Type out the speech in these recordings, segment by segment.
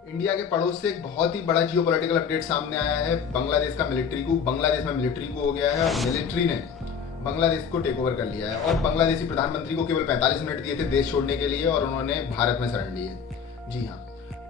India के पड़ोस से एक बहुत ही बड़ा जियोपॉलिटिकल अपडेट सामने आया है। बांग्लादेश का मिलिट्री को बांग्लादेश में मिलिट्री को हो गया है और मिलिट्री ने बांग्लादेश को टेक ओवर कर लिया है और बांग्लादेशी प्रधानमंत्री को केवल 45 मिनट दिए थे देश छोड़ने के लिए और उन्होंने भारत में शरण ली है। जी हाँ,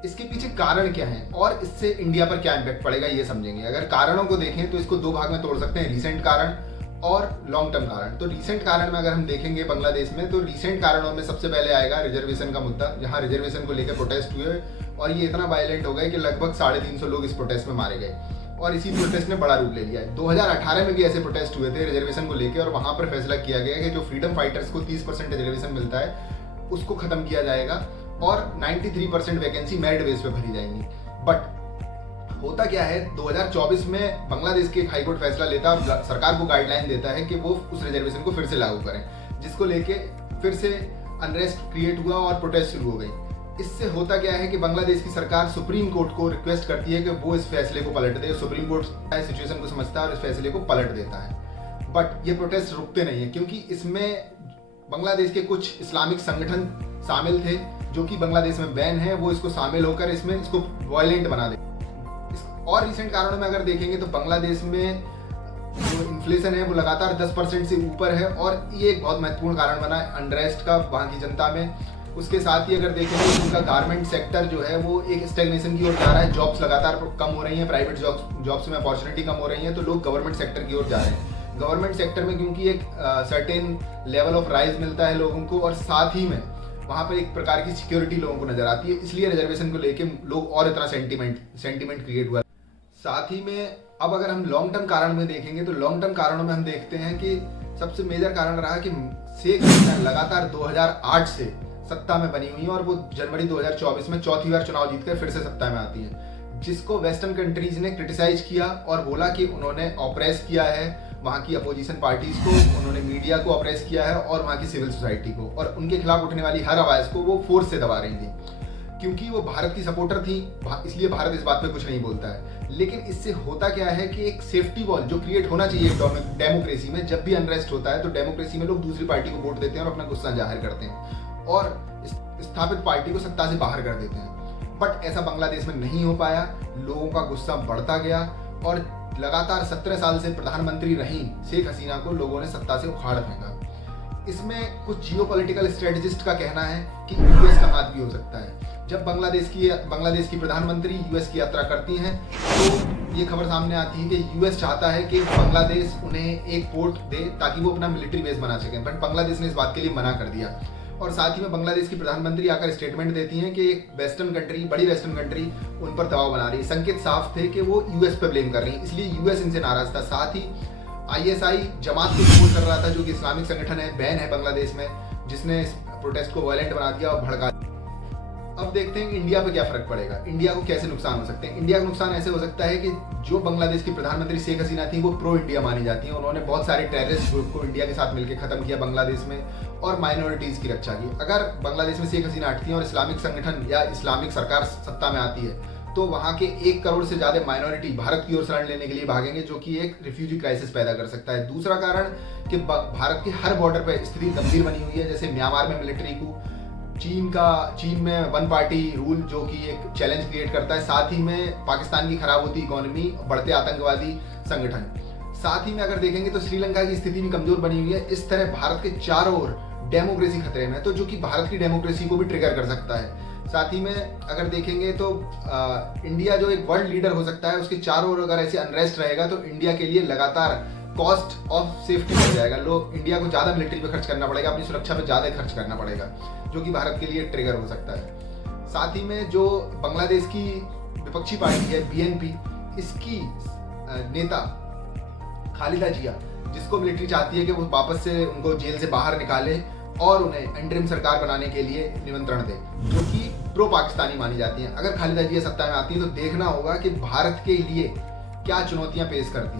इसके पीछे कारण क्या है और इससे इंडिया पर क्या इम्पैक्ट पड़ेगा ये समझेंगे। अगर कारणों को देखें तो इसको दो भाग में तोड़ सकते हैं, रिसेंट कारण और लॉन्ग टर्म कारण। तो रिसेंट कारण में अगर हम देखेंगे बांग्लादेश में, तो रिसेंट कारणों में सबसे पहले आएगा रिजर्वेशन का मुद्दा, जहां रिजर्वेशन को लेकर प्रोटेस्ट हुए और ये इतना वायलेंट हो गए कि लगभग 350 लोग इस प्रोटेस्ट में मारे गए और इसी प्रोटेस्ट ने बड़ा रूप ले लिया है। 2018 में भी ऐसे प्रोटेस्ट हुए थे रिजर्वेशन को लेकर और वहां पर फैसला किया गया कि जो फ्रीडम फाइटर्स को 30% रिजर्वेशन मिलता है उसको खत्म किया जाएगा और 93% वैकेंसी मेरिट बेस पे भरी जाएंगी। बट होता क्या है, 2024 में बांग्लादेश के एक हाईकोर्ट फैसला लेता है, सरकार को गाइडलाइन देता है कि वो उस रिजर्वेशन को फिर से लागू करें, जिसको लेके फिर से अनरेस्ट क्रिएट हुआ और प्रोटेस्ट शुरू हो गई। इससे होता क्या है कि बांग्लादेश की सरकार सुप्रीम कोर्ट को रिक्वेस्ट करती है कि वो इस फैसले को पलट दे। सुप्रीम कोर्ट सिचुएशन को समझता है और इस फैसले को पलट देता है। बट ये प्रोटेस्ट रुकते नहीं है क्योंकि इसमें बांग्लादेश के कुछ इस्लामिक संगठन शामिल थे जो कि बांग्लादेश में बैन है, वो इसको शामिल होकर इसको वायलेंट बना दे। और रिसेंट कारणों में अगर देखेंगे तो बांग्लादेश में जो इन्फ्लेशन है वो लगातार 10% से ऊपर है और ये एक बहुत महत्वपूर्ण कारण बना है अनरेस्ट का वहाँ की जनता में। उसके साथ ही अगर देखेंगे तो उनका गारमेंट सेक्टर जो है वो एक स्टैग्नेशन की ओर जा रहा है, जॉब्स लगातार कम हो रही हैं, प्राइवेट जॉब्स में अपॉर्चुनिटी कम हो रही है, तो लोग गवर्नमेंट सेक्टर की ओर जा रहे हैं। गवर्नमेंट सेक्टर में क्योंकि एक सर्टेन लेवल ऑफ राइज मिलता है लोगों को और साथ ही में वहाँ पर एक प्रकार की सिक्योरिटी लोगों को नजर आती है, इसलिए रिजर्वेशन को लेके लोग और इतना सेंटीमेंट क्रिएट हुआ। साथ ही में अब अगर हम लॉन्ग टर्म कारण में देखेंगे तो लॉन्ग टर्म कारणों में हम देखते हैं कि सबसे मेजर कारण रहा कि शेख हसीना लगातार 2008 से सत्ता में बनी हुई है और वो जनवरी 2024 में चौथी बार चुनाव जीतकर फिर से सत्ता में आती है, जिसको वेस्टर्न कंट्रीज ने क्रिटिसाइज किया और बोला कि उन्होंने ऑप्रेस किया है वहाँ की अपोजिशन पार्टीज को, उन्होंने मीडिया को ऑप्रेस किया है और वहाँ की सिविल सोसाइटी को, और उनके खिलाफ उठने वाली हर आवाज़ को वो फोर्स से दबा रही थी। क्योंकि वो भारत की सपोर्टर थी इसलिए भारत इस बात पे कुछ नहीं बोलता है। लेकिन इससे होता क्या है कि एक सेफ्टी वॉल जो क्रिएट होना चाहिए डेमोक्रेसी में, जब भी अनरेस्ट होता है तो डेमोक्रेसी में लोग दूसरी पार्टी को वोट देते हैं और अपना गुस्सा जाहिर करते हैं और स्थापित पार्टी को सत्ता से बाहर कर देते हैं। बट ऐसा बांग्लादेश में नहीं हो पाया, लोगों का गुस्सा बढ़ता गया और लगातार 17 साल से प्रधानमंत्री रही शेख हसीना को लोगों ने सत्ता से उखाड़ फेंका। इसमें कुछ जियोपॉलिटिकल स्ट्रेटेजिस्ट का कहना है कि यूएस का हाथ भी हो सकता है। जब बांग्लादेश की प्रधानमंत्री यूएस की यात्रा करती हैं तो ये खबर सामने आती है कि यूएस चाहता है कि बांग्लादेश उन्हें एक पोर्ट दे ताकि वो अपना मिलिट्री बेस बना सकें, बट बांग्लादेश ने इस बात के लिए मना कर दिया। और साथ ही में बांग्लादेश की प्रधानमंत्री आकर स्टेटमेंट देती हैं कि एक बड़ी वेस्टर्न कंट्री उन पर दबाव बना रही है। संकेत साफ थे कि वो यूएस पर ब्लेम कर रही है, इसलिए यूएस इनसे नाराज था। साथ ही आईएसआई जमात को सपोर्ट कर रहा था जो कि इस्लामिक संगठन है, बैन है बांग्लादेश में, जिसने प्रोटेस्ट को वायलेंट बना दिया और भड़का। अब देखते हैं कि इंडिया पे क्या फर्क पड़ेगा, इंडिया को कैसे नुकसान हो सकते हैं। इंडिया का नुकसान ऐसे हो सकता है कि जो बांग्लादेश की प्रधानमंत्री शेख हसीना थी वो प्रो इंडिया मानी जाती है। उन्होंने बहुत सारे टेररिस्ट ग्रुप को इंडिया के साथ मिलकर खत्म किया बांग्लादेश में और माइनॉरिटीज की रक्षा की। अगर बांग्लादेश में शेख हसीना हटती है और इस्लामिक संगठन या इस्लामिक सरकार सत्ता में आती है तो वहाँ के 1 करोड़ से ज्यादा माइनॉरिटी भारत की ओर शरण लेने के लिए भागेंगे, जो कि एक रिफ्यूजी क्राइसिस पैदा कर सकता है। दूसरा कारण कि भारत के हर बॉर्डर पर स्थिति गंभीर बनी हुई है, जैसे म्यांमार में मिलिट्री को, चीन में वन पार्टी रूल जो कि एक चैलेंज क्रिएट करता है, साथ ही में पाकिस्तान की खराब होती इकोनॉमी, बढ़ते आतंकवादी संगठन। साथ ही में अगर देखेंगे तो श्रीलंका की स्थिति भी कमजोर बनी हुई है। इस तरह भारत के चारों ओर डेमोक्रेसी खतरे में, तो जो कि भारत की डेमोक्रेसी को भी ट्रिगर कर सकता है। साथ ही में अगर देखेंगे तो इंडिया जो एक वर्ल्ड लीडर हो सकता है, उसके चारों ओर अगर ऐसे अनरेस्ट रहेगा तो इंडिया के लिए लगातार कॉस्ट ऑफ सेफ्टी बढ़ जाएगा। लोग इंडिया को ज़्यादा मिलिट्री पे खर्च करना पड़ेगा, अपनी सुरक्षा पे ज़्यादा खर्च करना पड़ेगा, जो कि भारत के लिए ट्रिगर हो सकता है। साथ ही में जो बांग्लादेश की विपक्षी पार्टी है बीएनपी, इसकी नेता खालिदा जिया, जिसको मिलिट्री चाहती है कि वो वापस से उनको जेल से बाहर निकाले और उन्हें इंटरिम सरकार बनाने के लिए निमंत्रण दे, जो कि प्रो पाकिस्तानी मानी जाती हैं। अगर खालिदा जिया सत्ता में आती है तो देखना होगा कि भारत के लिए क्या चुनौतियां पेश करती हैं।